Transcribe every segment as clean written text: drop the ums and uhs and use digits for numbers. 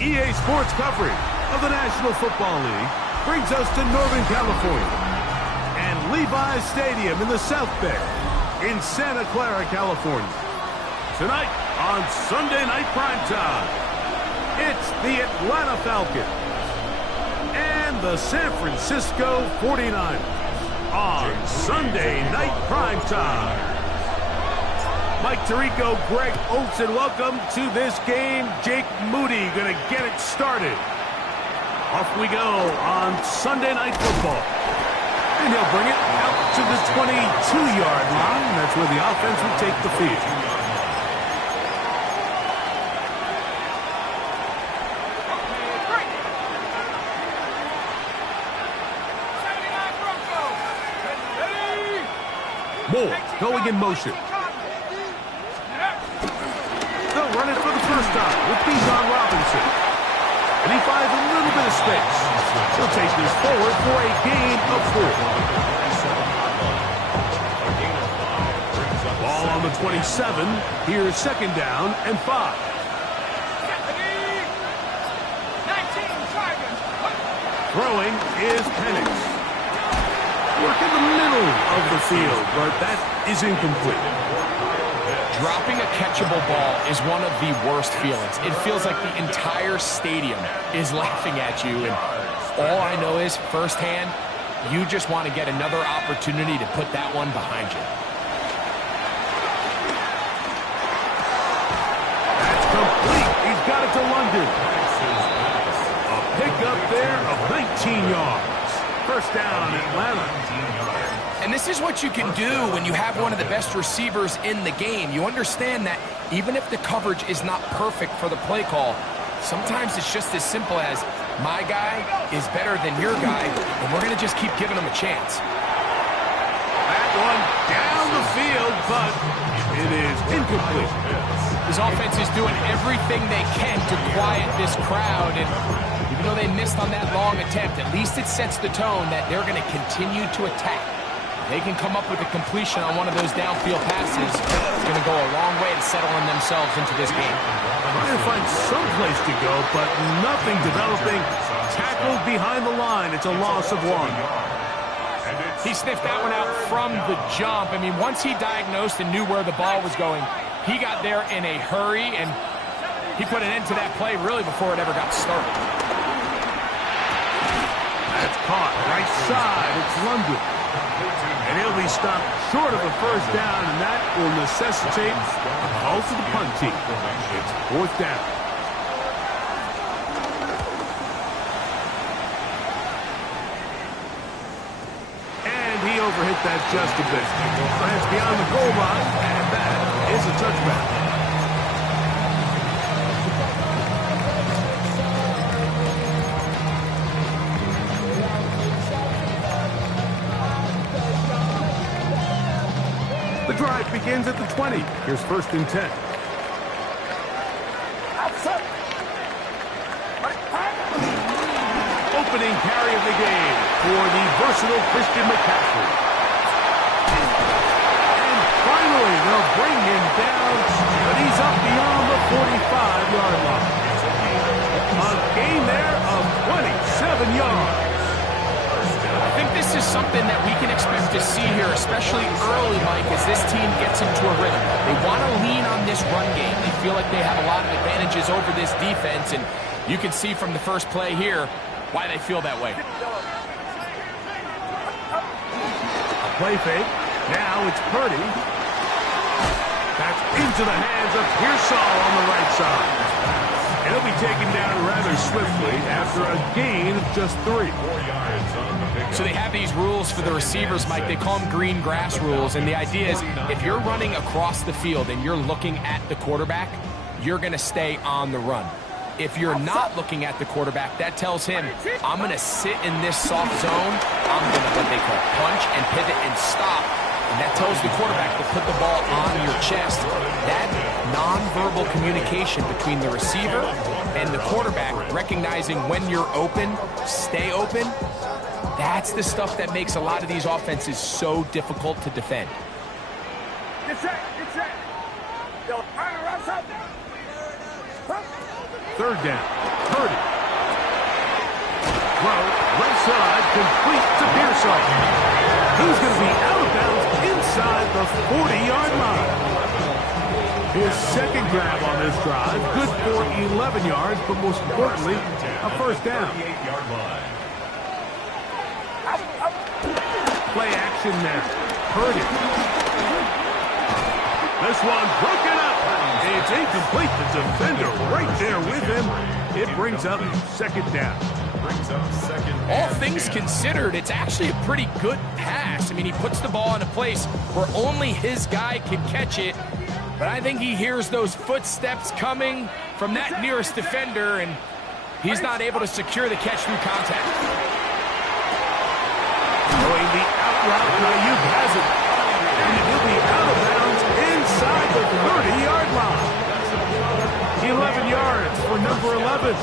EA Sports coverage of the National Football League brings us to Northern California and Levi's Stadium in the South Bay in Santa Clara, California. Tonight on Sunday Night Primetime, it's the Atlanta Falcons and the San Francisco 49ers on Sunday Night Primetime. Mike Tirico, Greg Olsen, welcome to this game. Jake Moody going to get it started. Off we go on Sunday Night Football. And he'll bring it out to the 22-yard line. That's where the offense will take the field. Moore going in motion. They'll run it for the first time with Bijan Robinson. And he finds a little bit of space. He'll take this forward for a gain of 4. Ball on the 27. Here's second down and 5. Throwing is Penix. Work in the middle of the field, but that is incomplete. Dropping a catchable ball is one of the worst feelings. It feels like the entire stadium is laughing at you, and all I know is, firsthand, you just want to get another opportunity to put that one behind you. That's complete. He's got it to London. A pickup there of 19 yards. First down, Atlanta. And this is what you can do when you have one of the best receivers in the game. You understand that even if the coverage is not perfect for the play call, sometimes it's just as simple as my guy is better than your guy, and we're going to just keep giving him a chance. That one down the field, but it is incomplete. This offense is doing everything they can to quiet this crowd, and even though they missed on that long attempt, at least it sets the tone that they're going to continue to attack. They can come up with a completion on one of those downfield passes. It's going to go a long way to settling themselves into this game. Trying to find some place to go, but nothing developing. Tackled behind the line. It's a loss of 1. He sniffed that one out from the jump. I mean, once he diagnosed and knew where the ball was going, he got there in a hurry, and he put an end to that play really before it ever got started. That's caught right side. It's London. And he'll be stopped short of a first down, and that will necessitate a call to the punt team. It's 4th down. And he overhit that just a bit. That's beyond the goal line, and that is a touchback. The drive begins at the 20. Here's 1st and 10. Opening carry of the game for the versatile Christian McCaffrey. And finally, they'll bring him down, but he's up beyond the 45-yard line. A gain there of 27 yards. I think this is something that we can expect to see here, especially early, Mike, as this team gets into a rhythm. They want to lean on this run game. They feel like they have a lot of advantages over this defense, and you can see from the first play here why they feel that way. A play fake. Now it's Purdy. That's into the hands of Pearsall on the right side. And he'll be taken down rather swiftly after a gain of just 3. So they have these rules for the receivers, Mike. They call them green grass rules. And the idea is if you're running across the field and you're looking at the quarterback, you're going to stay on the run. If you're not looking at the quarterback, that tells him, I'm going to sit in this soft zone. I'm going to what they call punch and pivot and stop. And that tells the quarterback to put the ball on your chest. That nonverbal communication between the receiver and the quarterback, recognizing when you're open, stay open, that's the stuff that makes a lot of these offenses so difficult to defend. Get set, get set. 3rd down. Purdy. Throw, left side, complete to Pearsall. He's going to be out of bounds inside the 40-yard line. His second grab on this drive, good for 11 yards, but most importantly, a first down. Play action now. Purdy. This one broken up. It's incomplete. The defender right there with him. It brings up second down. All things considered, it's actually a pretty good pass. I mean, he puts the ball in a place where only his guy can catch it. But I think he hears those footsteps coming from that nearest defender, and he's not able to secure the catch through contact. Throwing the out route, Ayuk has it. And he'll be out of bounds inside the 30-yard line. 11 yards for number 11.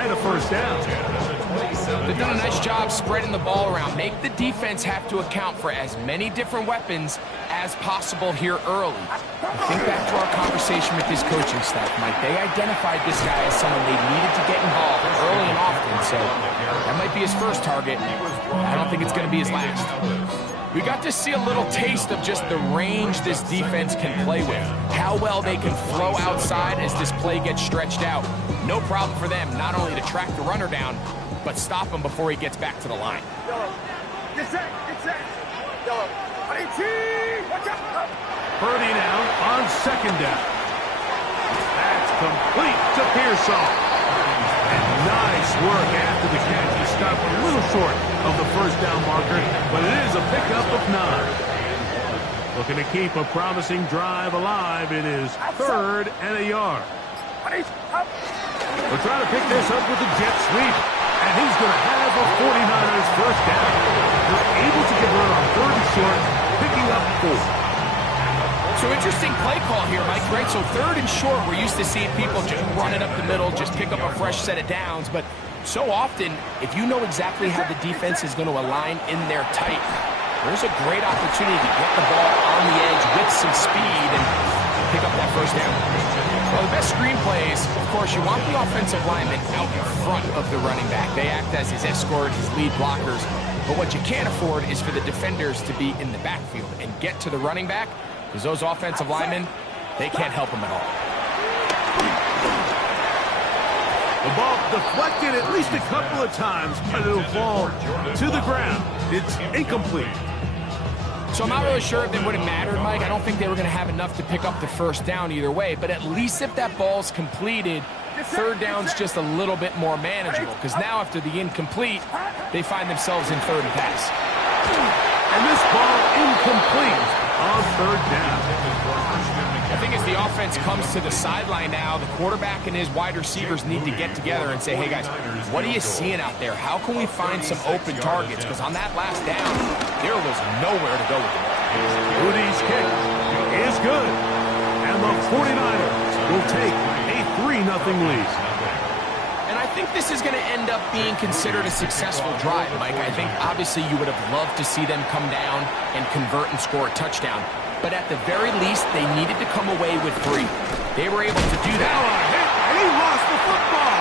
And a first down. They've done a nice job spreading the ball around. Make the defense have to account for as many different weapons as possible here early. Think back to our conversation with this coaching staff, Mike. They identified this guy as someone they needed to get involved early and often, so that might be his first target. I don't think it's going to be his last. We got to see a little taste of just the range this defense can play with. How well they can throw outside as this play gets stretched out. No problem for them not only to track the runner down, but stop him before he gets back to the line. Get set. Yellow. Watch out. Purdy now on second down. That's complete to Pearsall. And nice work after the catch. He stopped a little short of the first down marker, but it is a pickup of 9. Looking to keep a promising drive alive. It is third and a yard. We're trying to pick this up with the jet sweep. And he's going to have a 49ers first down. They're able to convert on third and short, picking up 4. So interesting play call here, Mike, right? So third and short, we're used to seeing people just run it up the middle, just pick up a fresh set of downs. But so often, if you know exactly how the defense is going to align in there tight, there's a great opportunity to get the ball on the edge with some speed and pick up that first down. Well, the best screen plays, of course, you want the offensive lineman out in front of the running back. They act as his escort, his lead blockers. But what you can't afford is for the defenders to be in the backfield and get to the running back, because those offensive linemen, they can't help him at all. The ball deflected at least a couple of times, but it'll fall to the ground. It's incomplete. So I'm not really sure if it would have mattered, Mike. I don't think they were going to have enough to pick up the first down either way. But at least if that ball's completed, third down's just a little bit more manageable. Because now after the incomplete, they find themselves in third and pass. And this ball incomplete on third down. I think as the offense comes to the sideline now, the quarterback and his wide receivers need to get together and say, hey guys, what are you seeing out there? How can we find some open targets? Because on that last down, there was nowhere to go with the ball. Rudy's kick is good. And the 49ers will take a 3-0 lead. And I think this is going to end up being considered a successful drive, Mike. I think obviously you would have loved to see them come down and convert and score a touchdown. But at the very least, they needed to come away with 3. They were able to do that. Now a hit, and he lost the football.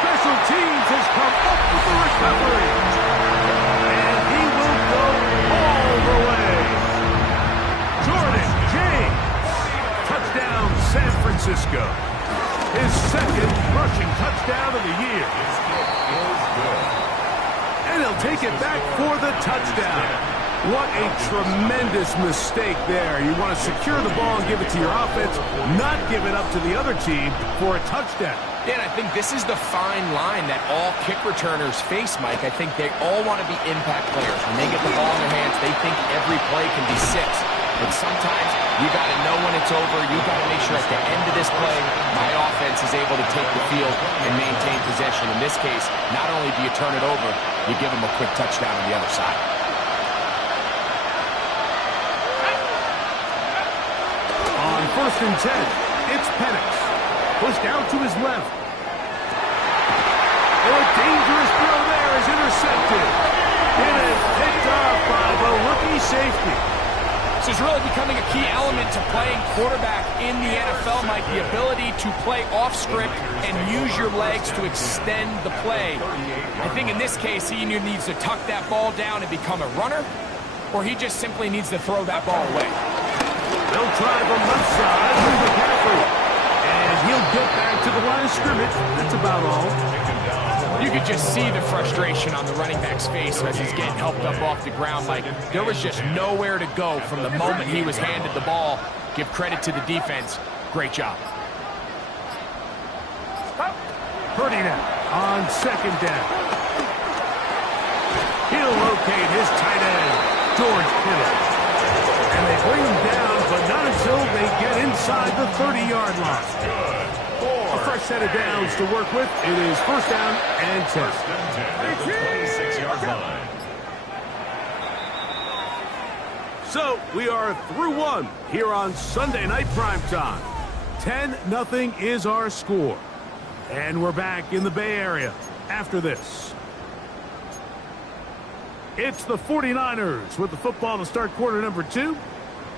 Special teams has come up with the recovery. And he will go all the way. Jordan James. Touchdown, San Francisco. His second rushing touchdown of the year. And he'll take it back for the touchdown. What a tremendous mistake there. You want to secure the ball and give it to your offense, not give it up to the other team for a touchdown. Yeah, and I think this is the fine line that all kick returners face, Mike. I think they all want to be impact players. When they get the ball in their hands, they think every play can be 6. But sometimes you got to know when it's over. You got to make sure at the end of this play, my offense is able to take the field and maintain possession. In this case, not only do you turn it over, you give them a quick touchdown on the other side. On 1st and 10, it's Penix. Pushed out to his left. Oh, a dangerous throw there is intercepted. It is picked off by the rookie safety. This is really becoming a key element to playing quarterback in the NFL, Mike. The ability to play off script and use your legs to extend the play. I think in this case, he either needs to tuck that ball down and become a runner, or he just simply needs to throw that ball away. They'll try the left side with McCaffrey. And he'll get back to the line of scrimmage. That's about all. You could just see the frustration on the running back's face as he's getting helped up off the ground. Like, there was just nowhere to go from the moment he was handed the ball. Give credit to the defense. Great job. Purdy now on second down. He'll locate his tight end, George Kittle. And they bring him down, but not until they get inside the 30-yard line. A fresh set of downs to work with. It is first down and 10. 26-yard line. So we are through one here on Sunday Night Primetime. 10-0 is our score. And we're back in the Bay Area after this. It's the 49ers with the football to start quarter number 2,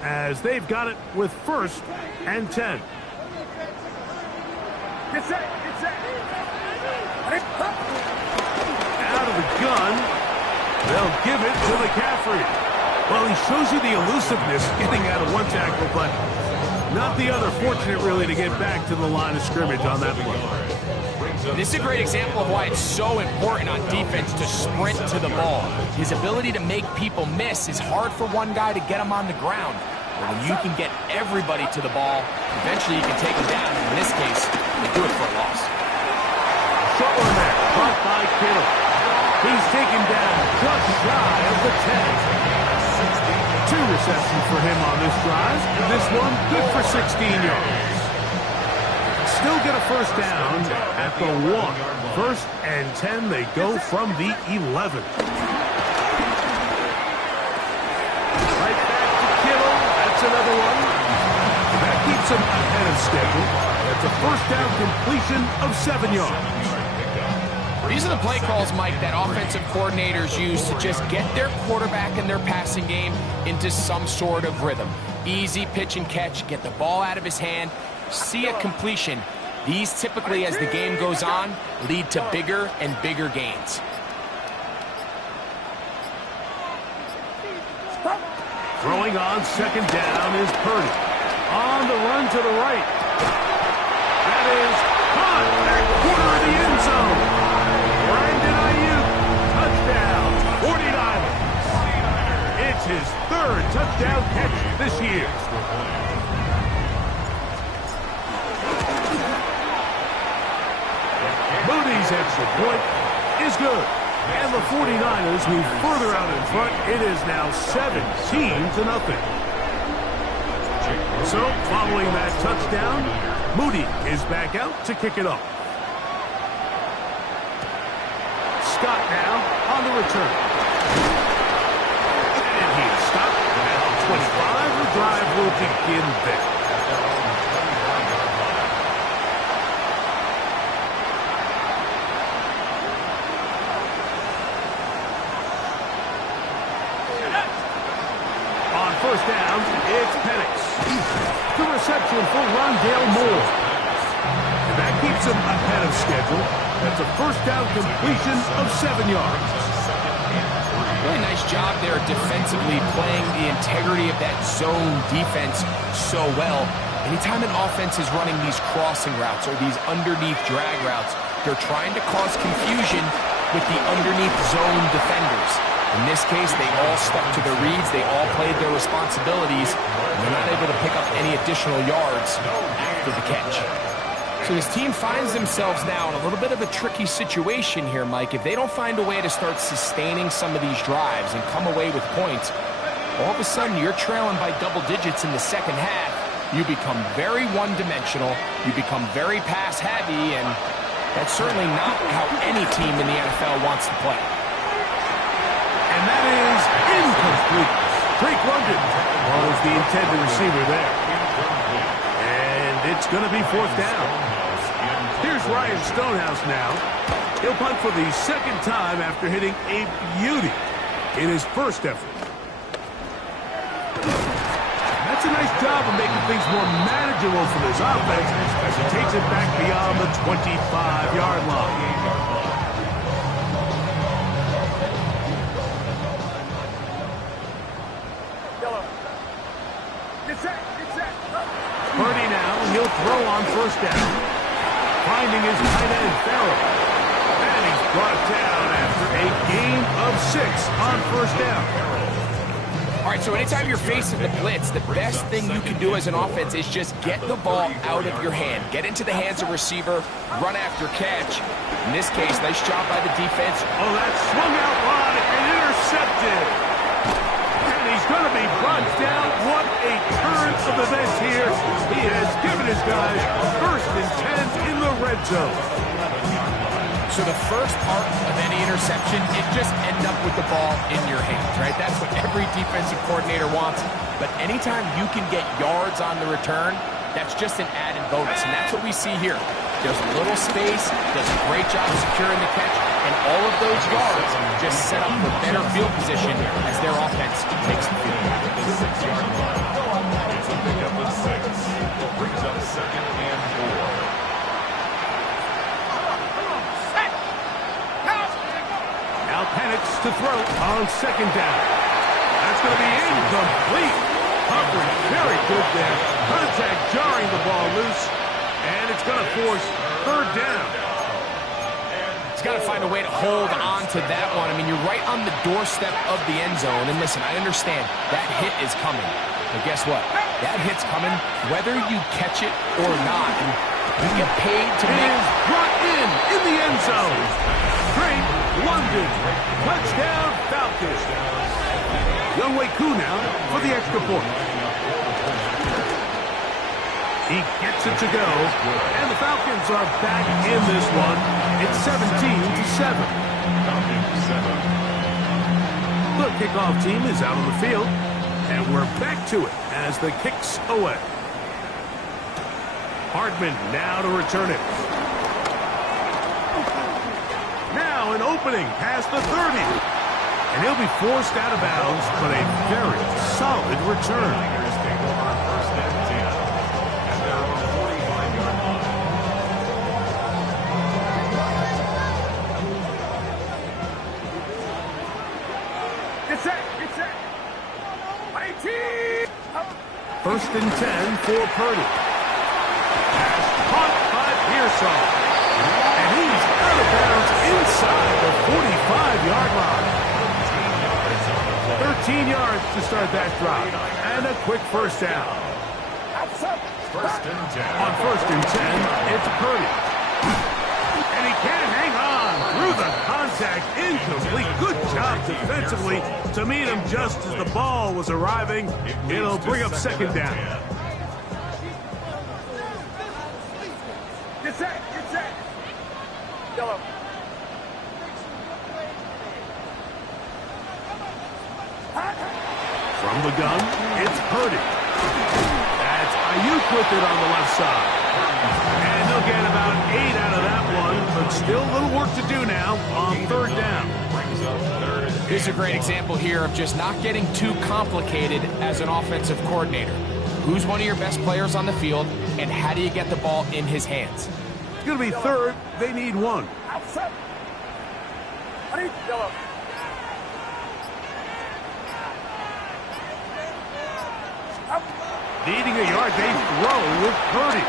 as they've got it with first and 10. Get set, get set. Out of the gun, they'll give it to McCaffrey. Well, he shows you the elusiveness getting out of one tackle, but not the other. Fortunate, really, to get back to the line of scrimmage on that play. This is a great example of why it's so important on defense to sprint to the ball. His ability to make people miss is hard for one guy to get him on the ground. But when you can get everybody to the ball, eventually you can take him down. In this case, they do it for a loss. Short one there, caught by Kittle. He's taken down just shy of the 10. 2 receptions for him on this drive. This one good for 16 yards. Still get a first down at the 1. First and 10, they go from the 11. Right back to Kittle. That's another one. That keeps him ahead of schedule. That's a first down completion of 7 yards. These are the play calls, Mike, that offensive coordinators use to just get their quarterback and their passing game into some sort of rhythm. Easy pitch and catch, get the ball out of his hand, see a completion. These typically, as the game goes on, lead to bigger and bigger gains. Throwing on second down is Purdy. On the run to the right. That is caught at quarter of the end zone. Brandon Ayuk, touchdown, 49ers. It's his 3rd touchdown catch this year. Moody's extra point is good. And the 49ers move further out in front. It is now 17-0. So, following that touchdown, Moody is back out to kick it off. Scott now on the return. And he is stopped at the 25. The drive will begin there. First down, it's Penix. The reception for Rondale Moore. And that keeps him ahead of schedule. That's a first down completion of 7 yards. Really nice job there defensively, playing the integrity of that zone defense so well. Anytime an offense is running these crossing routes or these underneath drag routes, they're trying to cause confusion with the underneath zone defenders. In this case, they all stuck to their reads. They all played their responsibilities. And they're not able to pick up any additional yards after the catch. So this team finds themselves now in a little bit of a tricky situation here, Mike. If they don't find a way to start sustaining some of these drives and come away with points, all of a sudden you're trailing by double digits in the second half. You become very one-dimensional. You become very pass-heavy, and that's certainly not how any team in the NFL wants to play. And that is incomplete. Drake London was the intended receiver there. And it's going to be 4th down. Here's Ryan Stonehouse now. He'll punt for the 2nd time after hitting a beauty in his first effort. job of making things more manageable for this offense as he takes it back beyond the 25-yard line. Purdy now, he'll throw on first down. Finding his tight end, Farrell. And he's brought down after a gain of 6 on first down. All right, so anytime you're facing the blitz, the best thing you can do as an offense is just get the ball out of your hand. Get into the hands of receiver, run after catch. In this case, nice job by the defense. Oh, that swung out wide and intercepted. And he's going to be brought down. What a turn of events here. He has given his guys first and 10 in the red zone. So the first part of any interception, it just end up with the ball in your hands, right? That's what every defensive coordinator wants. But anytime you can get yards on the return, that's just an added bonus. And that's what we see here. There's a little space, does a great job securing the catch, and all of those yards just set up for better field position as their offense takes the field. The 6-yard line. It's a pickup of 6. Brings up 2nd and 4. Now Penix to throw on 2nd down. That's going to be incomplete. Coverage very good there. Contact jarring the ball loose. And it's going to force 3rd down. He's got to find a way to hold on to that one. I mean, you're right on the doorstep of the end zone. And listen, I understand that hit is coming. But guess what? That hit's coming whether you catch it or not. And you get paid to make... It is brought in the end zone. Straight London. Touchdown Falcons. Younghoe Koo now for the extra point. He gets it to go, and the Falcons are back in this one. It's 17-7. The kickoff team is out on the field, and we're back to it as the kick's away. Hardman now to return it. Now an opening past the 30. And he'll be forced out of bounds, but a very solid return. First and 10. And they're on the 45-yard line. It's set. 1st and 10 for Purdy. Pass caught by Pearsall. And he's out of bounds inside the 45-yard line. 13 yards to start that drive. And a quick first down. First and 10. On 1st and 10, it's Purdy. And he can't hang on through the contact. Incomplete. Good job defensively to meet him just as the ball was arriving. It'll bring up 2nd down. Get set. Yellow. From the gun, it's Purdy. That's Ayuk with it on the left side. And they'll get about 8 out of that one, but still a little work to do now on 3rd down. This is a great example here of just not getting too complicated as an offensive coordinator. Who's one of your best players on the field, and how do you get the ball in his hands? It's going to be 3rd. They need 1. Needing a yard, they throw with Purdy.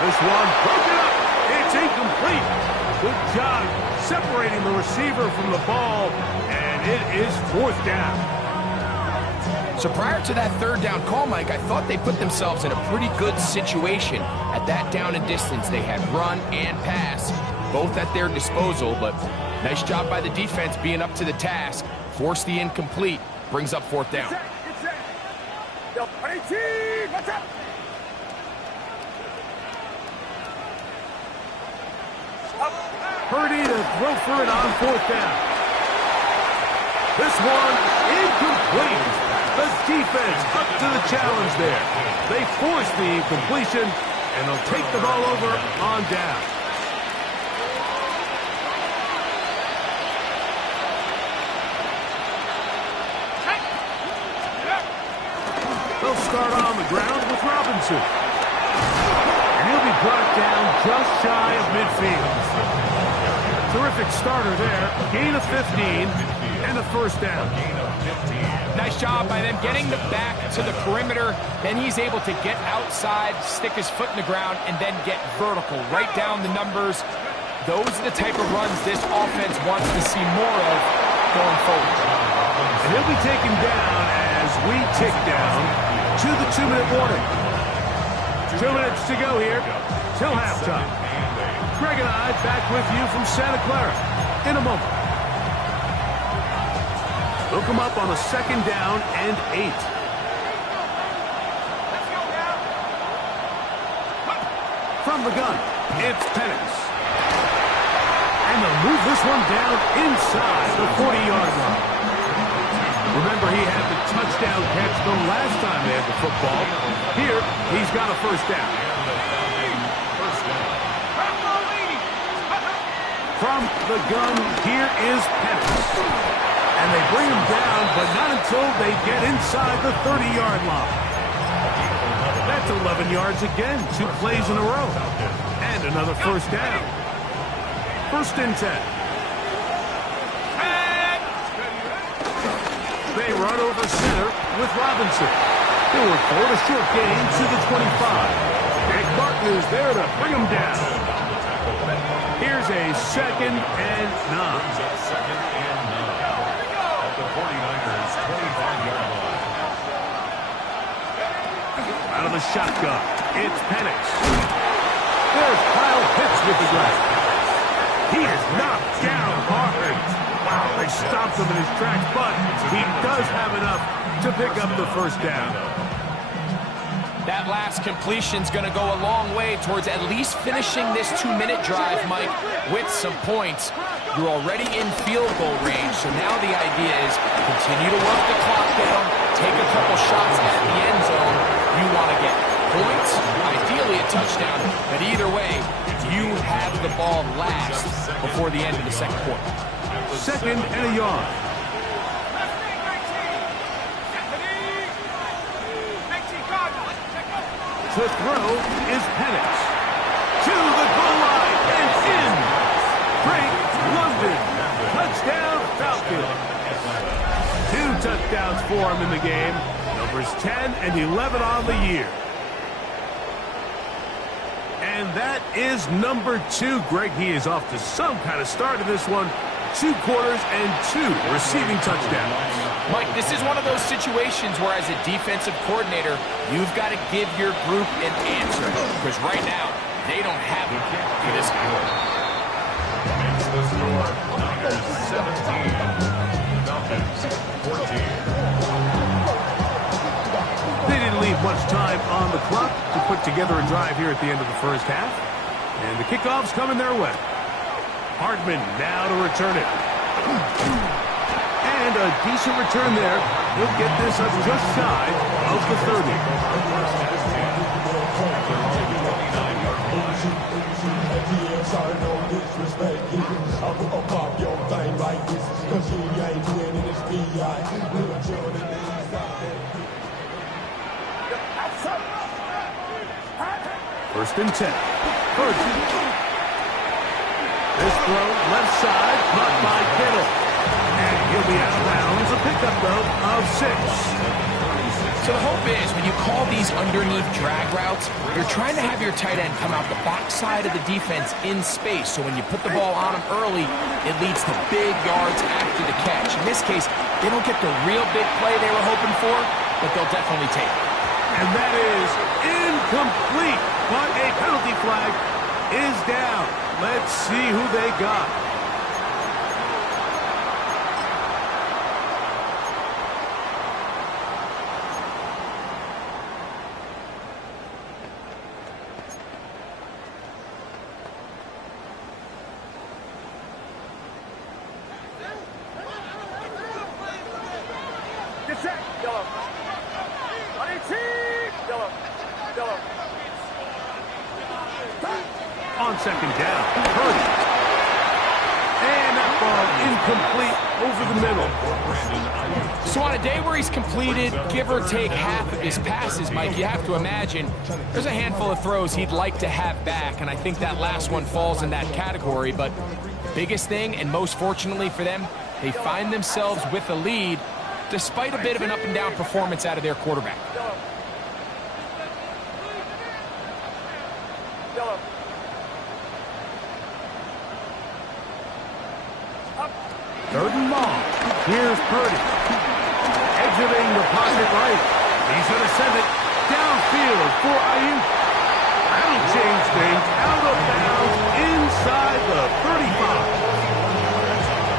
This one broken up. It's incomplete. Good job separating the receiver from the ball, and it is 4th down. So prior to that 3rd down call, Mike, I thought they put themselves in a pretty good situation. At that down and distance, they had run and pass, both at their disposal, but nice job by the defense being up to the task. Force the incomplete, brings up 4th down. Purdy to throw for it on 4th down. This one incomplete. The defense up to the challenge there. They force the incompletion, and they'll take the ball over on down. start on the ground with Robinson. And he'll be brought down just shy of midfield. Terrific starter there. Gain of 15 and a first down. Nice job by them getting the back to the perimeter. Then he's able to get outside, stick his foot in the ground, and then get vertical. Right down the numbers. Those are the type of runs this offense wants to see more of going forward. And he'll be taken down as we tick down to the 2-minute warning. 2 minutes to go here till halftime. Greg and I back with you from Santa Clara in a moment. They'll come up on a 2nd down and 8. From the gun, it's Penix. And they'll move this one down inside the 40-yard line. Remember, he had the touchdown catch the last time they had the football. Here, he's got a first down. From the gun, here is Penix. And they bring him down, but not until they get inside the 30-yard line. That's 11 yards again, 2 plays in a row. And another first down. 1st and 10. They run over center with Robinson. He'll work for a short gain to the 25. Nick Martin is there to bring him down. Here's a 2nd and 9. The 49ers 25-yard line. Out of the shotgun, it's Penix. There's Kyle Pitts with the grab. He is knocked down hard. Wow, they stopped him in his tracks, but he does have enough to pick up the first down. That last completion's going to go a long way towards at least finishing this 2-minute drive, Mike, with some points. You're already in field goal range, so now the idea is continue to work the clock down, take a couple shots at the end zone. You want to get points, ideally a touchdown, but either way, you have the ball last before the end of the 2nd quarter. 2nd and a yard. To throw is Penix. To the goal line and in. Drake London. Touchdown Falcons. 2 touchdowns for him in the game. Numbers 10 and 11 on the year. And that is number 2. Greg, he is off to some kind of start in this one. 2 quarters and 2 receiving touchdowns. Mike, this is one of those situations where as a defensive coordinator, you've got to give your group an answer. Because right now, they don't have it for this quarter. Makes the score Niners 17, Falcons 14. They didn't leave much time on the clock to put together a drive here at the end of the first half. And the kickoff's coming their way. Hardman now to return it. And a decent return there. He'll get this up just shy of the 30. 1st and 10. This throw, left side, caught by Kittle. And he'll be out of bounds. A pickup, though, of 6. So the hope is when you call these underneath drag routes, you're trying to have your tight end come out the backside of the defense in space. So when you put the ball on him early, it leads to big yards after the catch. In this case, they don't get the real big play they were hoping for, but they'll definitely take it. And that is incomplete. But a penalty flag is down. Let's see who they got. Get set. Yellow. Yellow. Yellow. On 2nd down, Purdy. And ball incomplete over the middle. So on a day where he's completed, give or take half of his passes, Mike, you have to imagine there's a handful of throws he'd like to have back, and I think that last one falls in that category. But biggest thing, and most fortunately for them, they find themselves with a lead despite a bit of an up-and-down performance out of their quarterback. Third and long. Here's Purdy. Exiting the pocket right. He's going to send it downfield for Ayuk. That'll change things. Out of bounds inside the 35.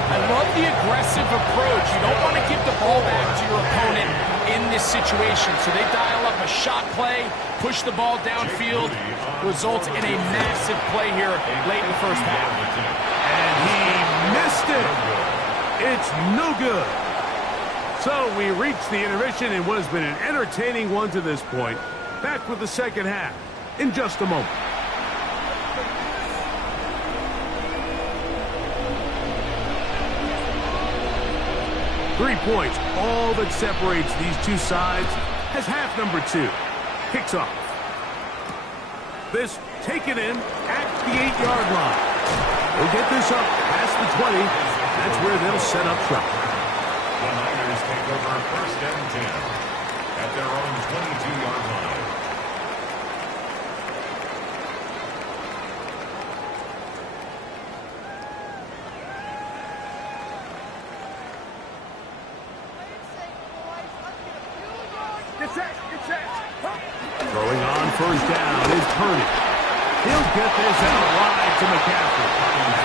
I love the aggressive approach. You don't want to give the ball back to your opponent in this situation. So they dial up a shot play, push the ball downfield, results in a massive play here late in the first half. And he missed it. It's no good. So we reached the intermission in what has been an entertaining one to this point. Back with the second half in just a moment. Three points, all that separates these two sides as half number two kicks off. This taken in at the 8-yard line. They'll get this up past the 20. That's where they'll set up shop. The Niners take over first and 10 at their own 22-yard line. Throwing on first down is Purdy. He'll get this out wide to McCaffrey.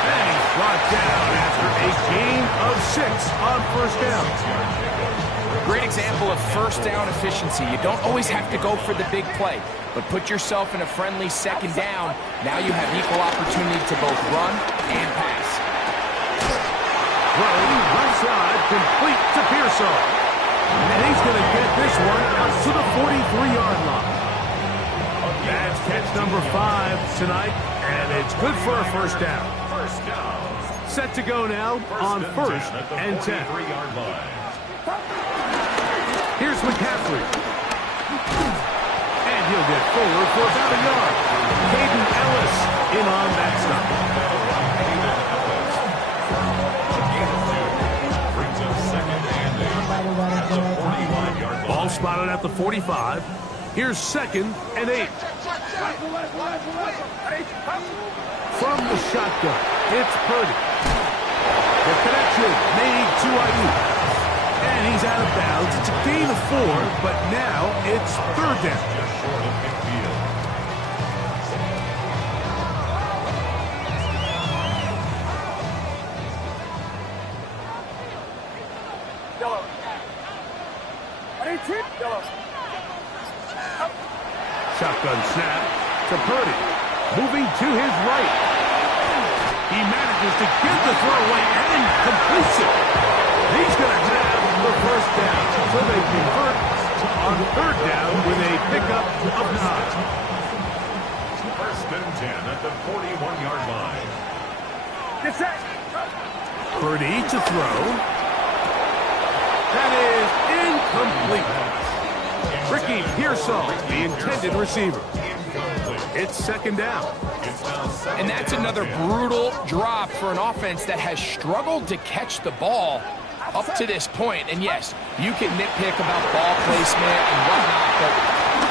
And he's brought down after a gain of 6 on first down. Great example of first down efficiency. You don't always have to go for the big play, but put yourself in a friendly second down. Now you have equal opportunity to both run and pass. Throw left side, complete to Pearsall. And he's going to get this one out to the 43-yard line. That's catch number 5 tonight, and it's good for a first down. Set to go now on first and 10. Here's McCaffrey. And he'll get forward for about a yard. Caden Ellis in on that stop. Ball spotted at the 45. Here's second and 8. From the shotgun, it's Purdy. The connection made to Ayuk. And he's out of bounds. It's a gain of 4, but now it's third down. Shotgun snap to Purdy. Moving to his right. He manages to get the throw away and completes it. He's going to have the first down. So they convert on third down with a pickup of 9. First and 10 at the 41-yard line. Purdy to throw. That is incomplete. Ricky Pearsall, the intended receiver. It's second down. And that's another brutal drop for an offense that has struggled to catch the ball up to this point. And yes, you can nitpick about ball placement and whatnot, but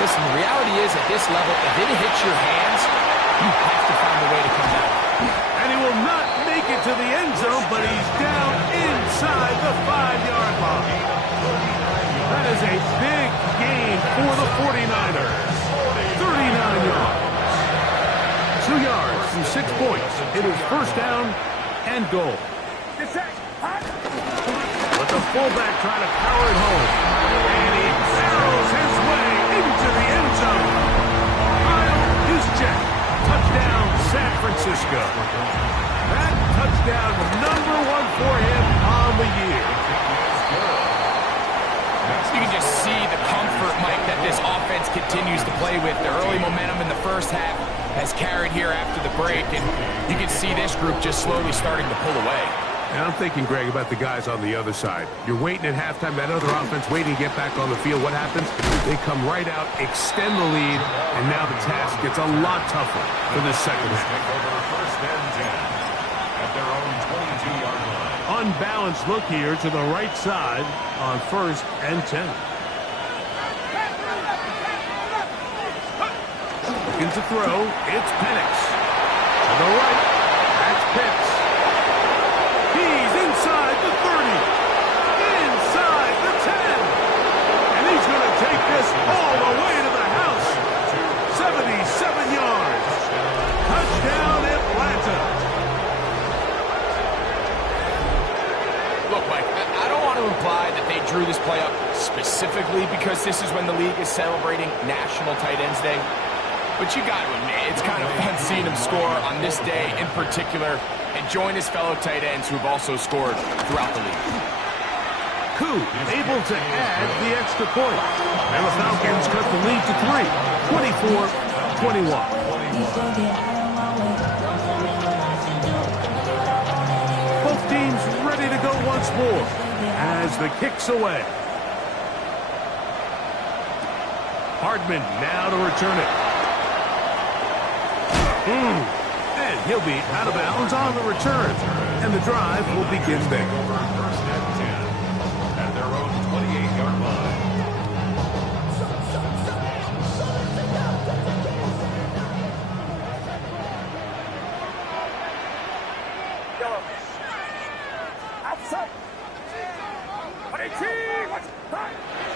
listen, the reality is at this level, if it hits your hands, you have to find a way to come down. And he will not make it to the end zone, but he's down inside the 5-yard line. That is a big gain for the 49ers. 39 yards. 2 yards from 6 points. It is first down and goal. But the fullback trying to power it home. And he barrels his way into the end zone. Kyle Juszczyk. Touchdown, San Francisco. That touchdown, number 1 for him on the year. You can just see the comfort, Mike, that this offense continues to play with. The early momentum in the first half has carried here after the break, and you can see this group just slowly starting to pull away. And I'm thinking, Greg, about the guys on the other side. You're waiting at halftime, that other offense waiting to get back on the field. What happens? They come right out, extend the lead, and now the task gets a lot tougher for the second half. First and 10 at their own 22-yard line. Unbalanced look here to the right side on first and 10. Looking to throw, it's Penix. To the right, that's Pitts. He's inside the 30, inside the 10, and he's going to take this all the way to the house. 77 yards. Touchdown, Atlanta. Look, Mike, I don't want to imply that they drew this play up specifically because this is when the league is celebrating National Tight Ends Day. But you got to admit, it's kind of fun seeing him score on this day in particular and join his fellow tight ends who have also scored throughout the league. Koo able to add the extra point. And the Falcons cut the lead to 3, 24-21. Both teams ready to go once more as the kick's away. Hardman now to return it. And he'll be out of bounds on the return. And the drive will begin there. First and 10 at their own 28-yard line. Yellow. Outside.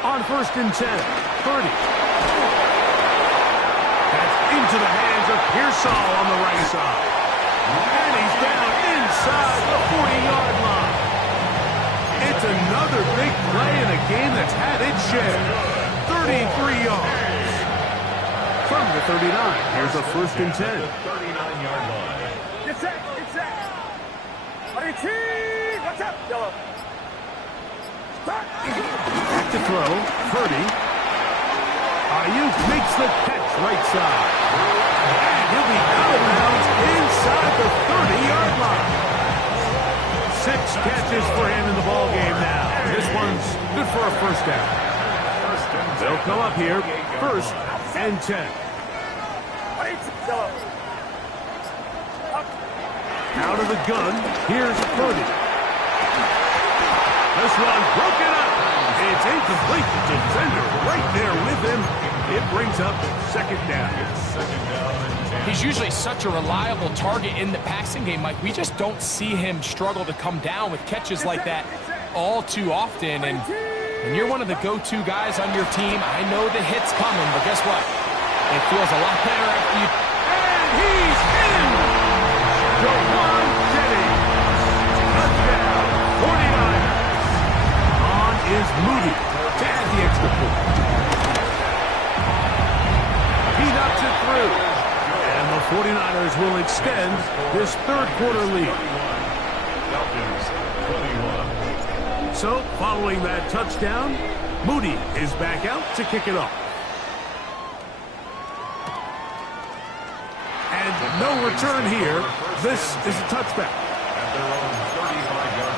On first and 10, 30. That's into the hands of Pearsall on the right side. And he's down inside the 40-yard line. It's another big play in a game that's had its share. 33 yards. From the 39, here's a first and 10. 39-yard line. Get set. Get set. Watch out. Yellow. Back to throw, Purdy. Ayuk makes the catch right side. And he'll be out of bounds inside the 30-yard line. 6 catches for him in the ballgame now. This one's good for a first down. They'll come up here, first and 10. Yellow. Out of the gun, here's Purdy. This one broken up. It's incomplete. The defender right there with him. It brings up second down. He's usually such a reliable target in the passing game, Mike. We just don't see him struggle to come down with catches like that all too often. And when you're one of the go-to guys on your team, I know the hit's coming, but guess what? It feels a lot better after you. And he's in! Jawan Jennings. Touchdown, 49ers. On is Moody to add the extra point. He knocks it through. And the 49ers will extend this third quarter lead. So, following that touchdown, Moody is back out to kick it off. And no return here. This is a touchback. At their own 35-yard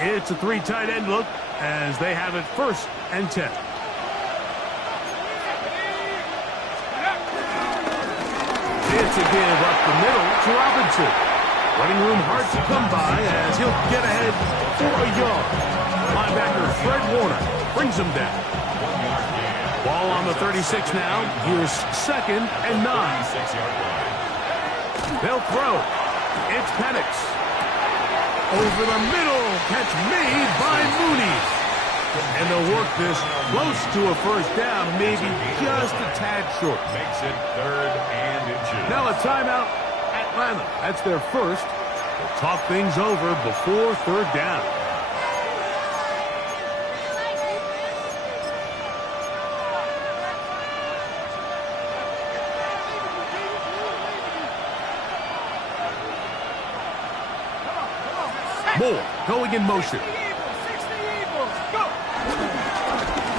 line. It's a 3 tight end look as they have it first and 10. It's a give up the middle to Robinson. Running room hard to come by as he'll get ahead for a yard. Linebacker Fred Warner brings him down. Ball on the 36 now. Here's second and 9. 36-yard line. They'll throw. It's Penix. Over the middle. Catch made by Mooney. And they'll work this close to a first down, maybe just a tad short. Makes it third and inches. Now a timeout, Atlanta. That's their first. They'll talk things over before third down. Moore going in motion.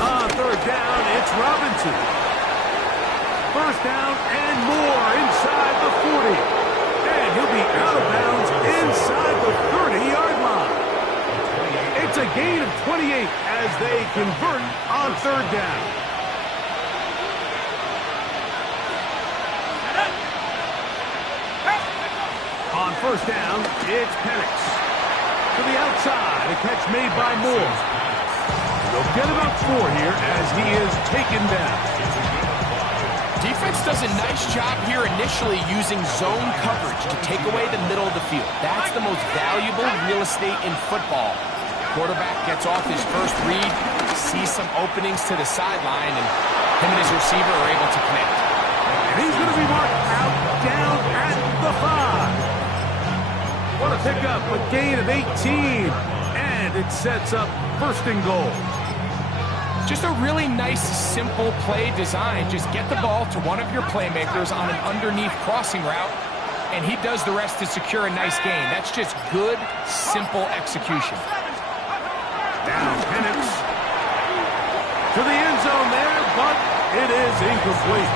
On third down, it's Robinson. first down and more inside the 40. And he'll be out of bounds inside the 30-yard line. It's a gain of 28 as they convert on third down. On first down, it's Penix. To the outside, a catch made by Moore. They'll get about 4 here as he is taken down. Defense does a nice job here initially using zone coverage to take away the middle of the field. That's the most valuable real estate in football. Quarterback gets off his first read, sees some openings to the sideline, and him and his receiver are able to connect. And he's going to be marked out down at the 5. What a pickup, a gain of 18. And it sets up first and goal. Just a really nice, simple play design. Just get the ball to one of your playmakers on an underneath crossing route, and he does the rest to secure a nice gain. That's just good, simple execution. Now Penix to the end zone there, but it is incomplete.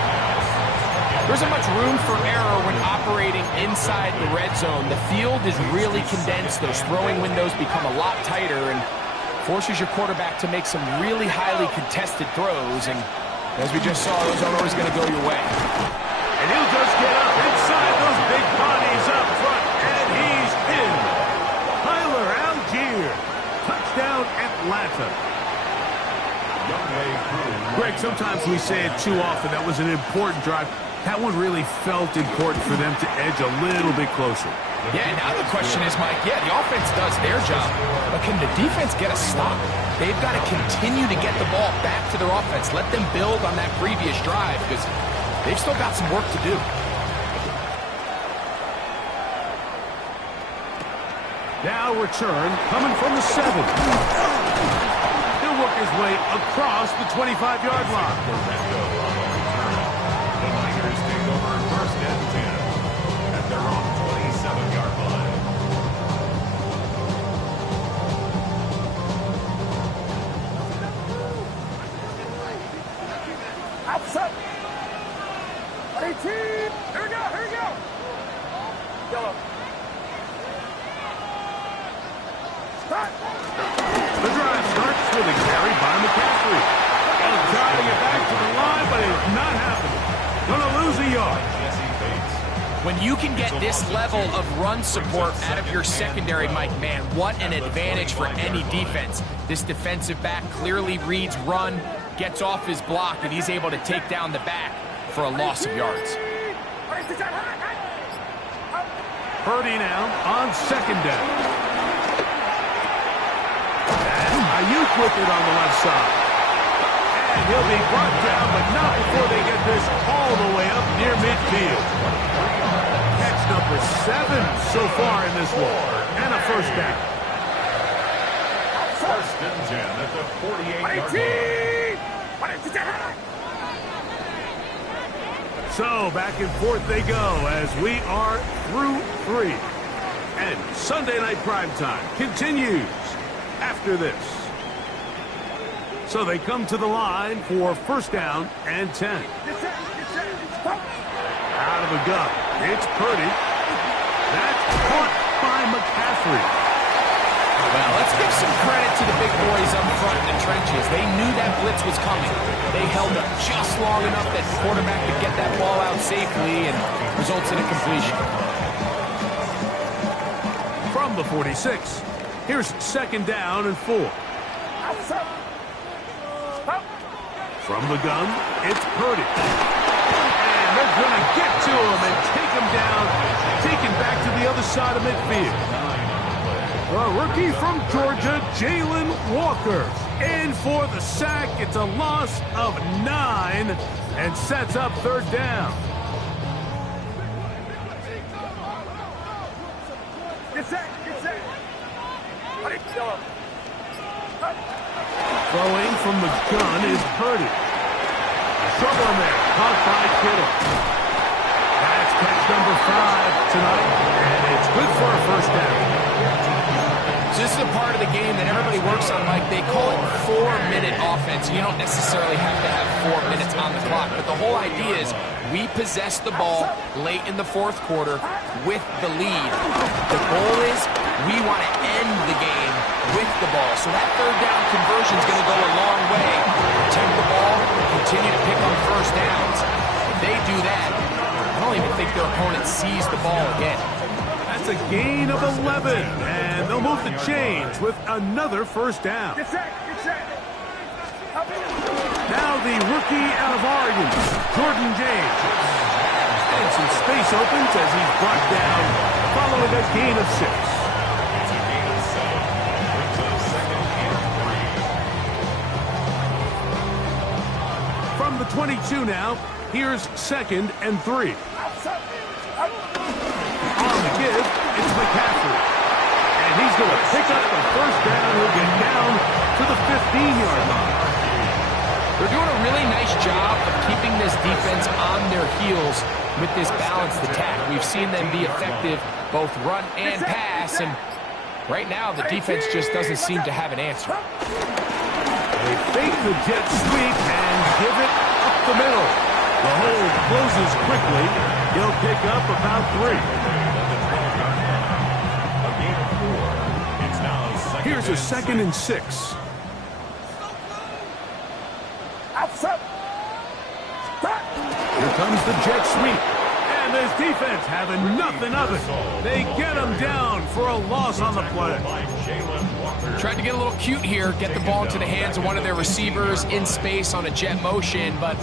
There isn't much room for error when operating inside the red zone. The field is really condensed. Those throwing windows become a lot tighter and forces your quarterback to make some really highly contested throws. And as we just saw, those aren't always going to go your way. And he'll just get up inside those big bodies up front, and he's in. Tyler Algier, touchdown Atlanta. Greg, sometimes we say it too often. That was an important drive. That one really felt important for them to edge a little bit closer. Yeah, now the question is, Mike, yeah, the offense does their job, but can the defense get a stop? They've got to continue to get the ball back to their offense. Let them build on that previous drive because they've still got some work to do. Now return coming from the 7. He'll work his way across the 25-yard line. Outside. 18. Here we go. Yellow. Start. The drive starts with a carry by McCaffrey. And trying to get back to the line, but it's not happening. Gonna lose a yard. When you can get this level of run support out of your secondary, Mike, man, what an advantage for any defense. This defensive back clearly reads run, gets off his block, and he's able to take down the back for a loss of yards. Purdy now on second down. And Ayuk with it on the left side. And he'll be brought down, but not before they get this all the way up near midfield. Catch number 7 so far in this one. And a first down. First and 10 at the 48-yard line. So back and forth they go as we are through 3. And Sunday Night Primetime continues after this. So they come to the line for first down and 10. Out of the gun. It's Purdy. That's caught by McCaffrey. Well, let's give some credit to the big boys up front in the trenches. They knew that blitz was coming. They held up just long enough that the quarterback could get that ball out safely and results in a completion. From the 46, here's second down and 4. From the gun, it's Purdy. And they're going to get to him and take him down, taken back to the other side of midfield. The rookie from Georgia, Jalen Walker, in for the sack. It's a loss of 9 and sets up third down. Throwing from the gun is Purdy. Trouble in there, caught by Kittle. That's catch number 5 tonight, and it's good for a first down. So this is a part of the game that everybody works on, Mike. They call it 4-minute offense. You don't necessarily have to have 4 minutes on the clock, but the whole idea is we possess the ball late in the fourth quarter with the lead. The goal is we want to end the game with the ball. So that third down conversion is going to go a long way. Protect the ball, continue to pick up first downs. If they do that, I don't even think their opponent sees the ball again. That's a gain of 11, and they'll move the chains with another first down. Get set. Get set. Now the rookie out of Oregon, Jordan James. And some space opens as he's brought down following a gain of 6. It's a gain of 7. Brings up second and 3. From the 22 now, here's 2nd and 3. On the give, it's McCaffrey. And he's going to pick up the first down. He'll get down to the 15-yard line. They're doing a really nice job of keeping this defense on their heels with this balanced attack. We've seen them be effective both run and pass, and right now the defense just doesn't seem to have an answer. They fake the jet sweep and give it up the middle. The hole closes quickly. He'll pick up about 3. A gain of 4. It's now Here's a 2nd and 6. Outside. Here comes the jet sweep. And this defense having nothing of it. They get him down for a loss on the play. Tried to get a little cute here, get the ball into the hands of one of their receivers in space on a jet motion, but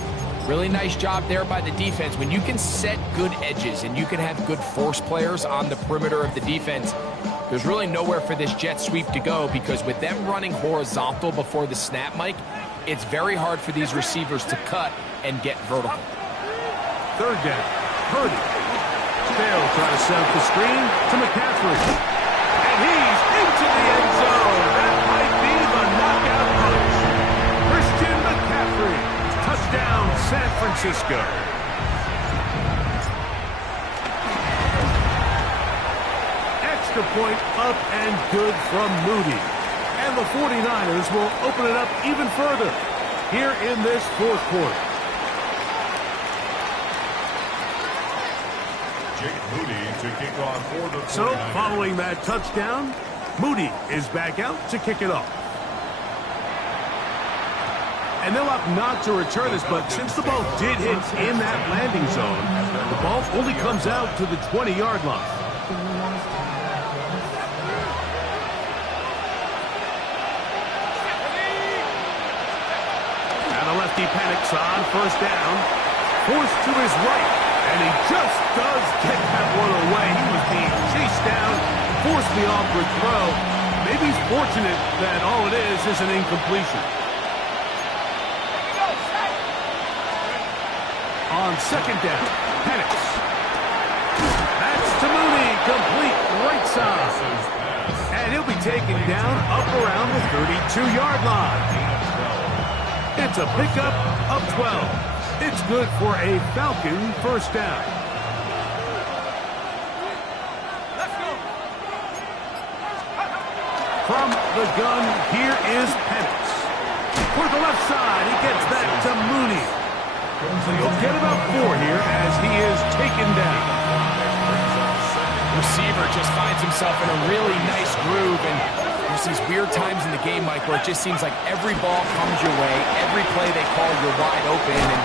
really nice job there by the defense. When you can set good edges and you can have good force players on the perimeter of the defense, there's really nowhere for this jet sweep to go, because with them running horizontal before the snap, Mike, it's very hard for these receivers to cut and get vertical. 3rd down. Purdy. They'll try to set up the screen to McCaffrey. And he's into the end zone. That might be the knockout punch. Christian McCaffrey. Touchdown, San Francisco. Extra point up and good from Moody. And the 49ers will open it up even further here in this fourth quarter. Jake Moody to kick off for the 49ers. So, following that touchdown, Moody is back out to kick it off. And they'll opt not to return this, but since the ball did hit in that landing zone, the ball only comes out to the 20-yard line. And the lefty panics on first down, forced to his right, and he just does get that one away. He was being chased down, forced the awkward throw. Maybe he's fortunate that all it is an incompletion. On 2nd down, Penix. That's to Moody, complete right side. And he'll be taken down up around the 32-yard line. It's a pickup of 12. It's good for a Falcon first down. Let's go. From the gun, here is Penix. For the left side, he gets back to Mooney. So he'll get about 4 here as he is taken down. Receiver just finds himself in a really nice groove, and there's these weird times in the game, Mike, where it just seems like every ball comes your way, every play they call, you're wide open, and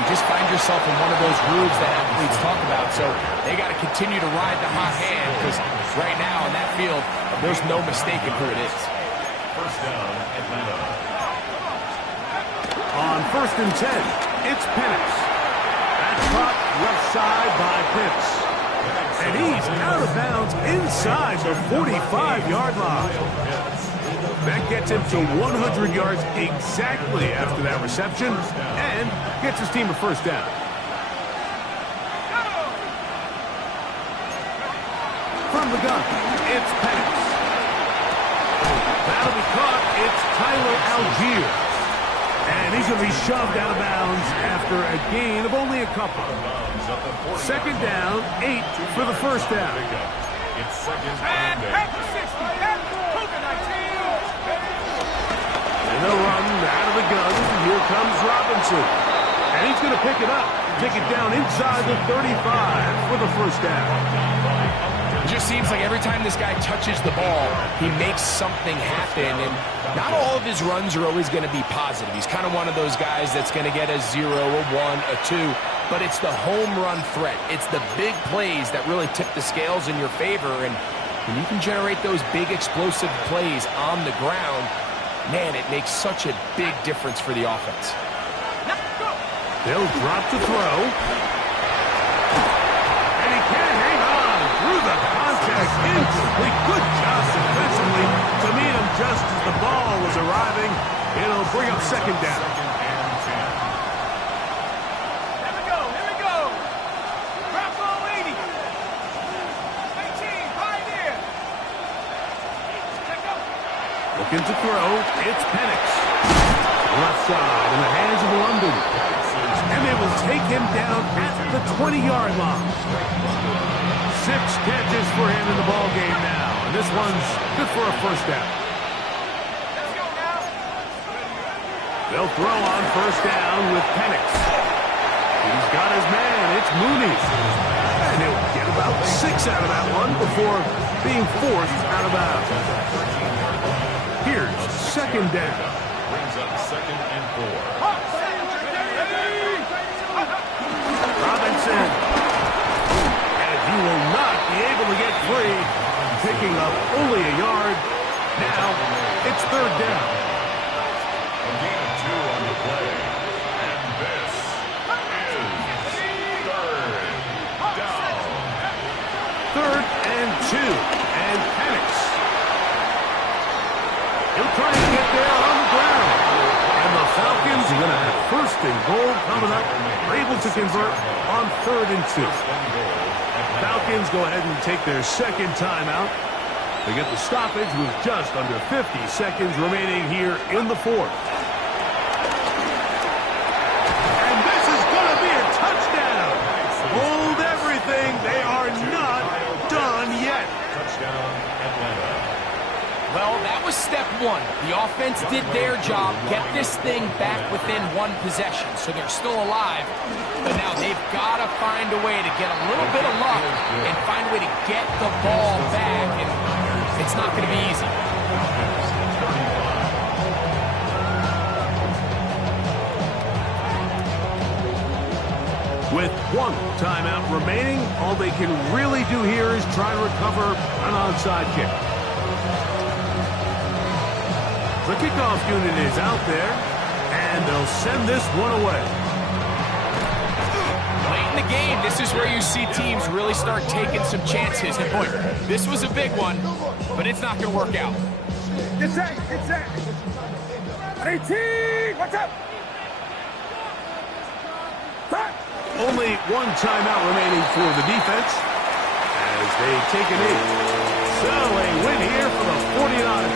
you just find yourself in one of those grooves that athletes talk about. So they got to continue to ride the hot hand, because right now in that field, there's no mistaking who it is. First down, Atlanta. On 1st and 10. It's Penix. That's caught left side by Pitts. And he's out of bounds inside the 45-yard line. That gets him to 100 yards exactly after that reception and gets his team a first down. From the gun, it's Penix. That'll be caught. It's Tyler Algier. And he's going to be shoved out of bounds after a gain of only a couple. 2nd down, 8 for the first down. It's 2nd And and 8. back to 60. And Cougar 19. And they'll run out of the gun. Here comes Robinson. And he's going to pick it up. Take it down inside the 35 for the first down. It just seems like every time this guy touches the ball, he makes something happen. And not all of his runs are always going to be positive. He's kind of one of those guys that's going to get a 0, a 1, a 2. But it's the home run threat. It's the big plays that really tip the scales in your favor. And when you can generate those big explosive plays on the ground, man, it makes such a big difference for the offense. They'll drop to throw. And he can't hang on through the contact. Incomplete. Good job defensively to meet him just as the ball was arriving. It'll bring up second down. Here we go. Here we go. Drop ball 80. 18. Right here. Check up. Looking to throw. It's Penix. Left side in the hands of London. And they will take him down at the 20-yard line. 6 catches for him in the ball game now. And this one's good for a first down. Let's go now. They'll throw on first down with Penix. He's got his man. It's Mooney. And he'll get about 6 out of that one before being forced out of bounds. Here's second down. Brings up 2nd and 4. Robinson. And he will not be able to get free. Picking up only a yard. Now it's third down. A gain of 2 on the play. And this is 3rd down. 3rd and 2. And Penix. He'll try to get there on the ground. And the Falcons are going to have 1st and goal coming up. They're able to convert on 3rd and 2. Falcons go ahead and take their second timeout. They get the stoppage with just under 50 seconds remaining here in the 4th. And this is going to be a touchdown. Hold everything. They are not done yet. Touchdown, Atlanta. Well, that was step 1. The offense did their job, get this thing back within 1 possession, so they're still alive. But now they've got to find a way to get a little bit of luck and find a way to get the ball back, and it's not going to be easy. With 1 timeout remaining, all they can really do here is try to recover an onside kick. The kickoff unit is out there, and they'll send this one away. Late in the game, this is where you see teams really start taking some chances. And boy, this was a big one, but it's not going to work out. Get set. Get set. 18. What's up? Back. Only 1 timeout remaining for the defense as they take a knee.